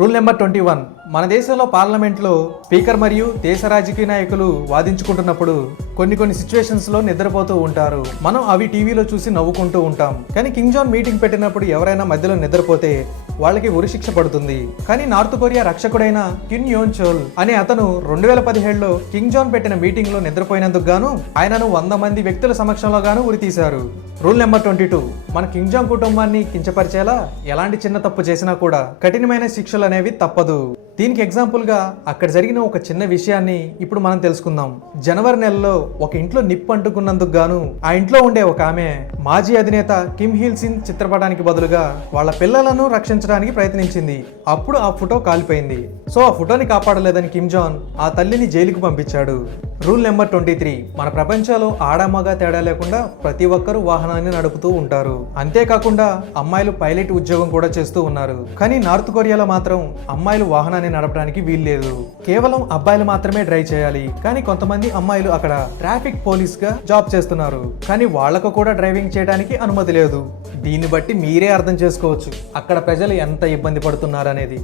Rule number 21. మన దేశంలో పార్లమెంట్లో స్పీకర్ మరియు దేశ రాజకీయ నాయకులు వాదించుకుంటున్నప్పుడు కొన్ని సిచ్యువేషన్స్ లో నిద్రపోతూ ఉంటారు. మనం అవి టీవీలో చూసి నవ్వుకుంటూ ఉంటాం. కానీ కింగ్ జాన్ మీటింగ్ పెట్టినప్పుడు ఎవరైనా మధ్యలో నిద్రపోతే వాళ్ళకి ఉరిశిక్ష పడుతుంది. కానీ నార్త్ కొరియా రక్షకుడైన కిమ్ యోన్ చోల్ అనే అతను 2017లో కింగ్ జాన్ పెట్టిన మీటింగ్ లో నిద్రపోయినందుకు గాను ఆయనను 100 మంది వ్యక్తుల సమక్షంలో గాను ఉరి తీశారు. Rule number 22. మన కింగ్ జాన్ కుటుంబాన్ని కించపరిచేలా ఎలాంటి చిన్న తప్పు చేసినా కూడా కఠినమైన శిక్షలు అనేవి తప్పదు. దీనికి ఎగ్జాంపుల్ గా అక్కడ జరిగిన ఒక చిన్న విషయాన్ని ఇప్పుడు మనం తెలుసుకుందాం. జనవరి నెలలో ఒక ఇంట్లో నిప్పు అంటుకున్నందుకు గాను ఆ ఇంట్లో ఉండే ఒక ఆమె మాజీ అధినేత కిమ్ హిల్ సింగ్ చిత్రపటానికి బదులుగా వాళ్ళ పిల్లలను రక్షించడానికి ప్రయత్నించింది. అప్పుడు ఆ ఫోటో కాలిపోయింది. సో ఆ ఫోటోని కాపాడలేదని కిమ్ జాన్ ఆ తల్లిని జైలుకు పంపించాడు. Rule number 23. మన ప్రపంచంలో ఆడమగా తేడా లేకుండా ప్రతి ఒక్కరూ వాహనాన్ని నడుపుతూ ఉంటారు. అంతేకాకుండా అమ్మాయిలు పైలట్ ఉద్యోగం కూడా చేస్తూ ఉన్నారు. కానీ నార్త్ కొరియాలో మాత్రం అమ్మాయిలు వాహనాన్ని నడపడానికి వీల్లేదు. కేవలం అబ్బాయిలు మాత్రమే డ్రైవ్ చేయాలి. కానీ కొంతమంది అమ్మాయిలు అక్కడ ట్రాఫిక్ పోలీస్ గా జాబ్ చేస్తున్నారు. కానీ వాళ్లకు కూడా డ్రైవింగ్ చేయడానికి అనుమతి లేదు. దీన్ని బట్టి మీరే అర్థం చేసుకోవచ్చు అక్కడ ప్రజలు ఎంత ఇబ్బంది పడుతున్నారనేది.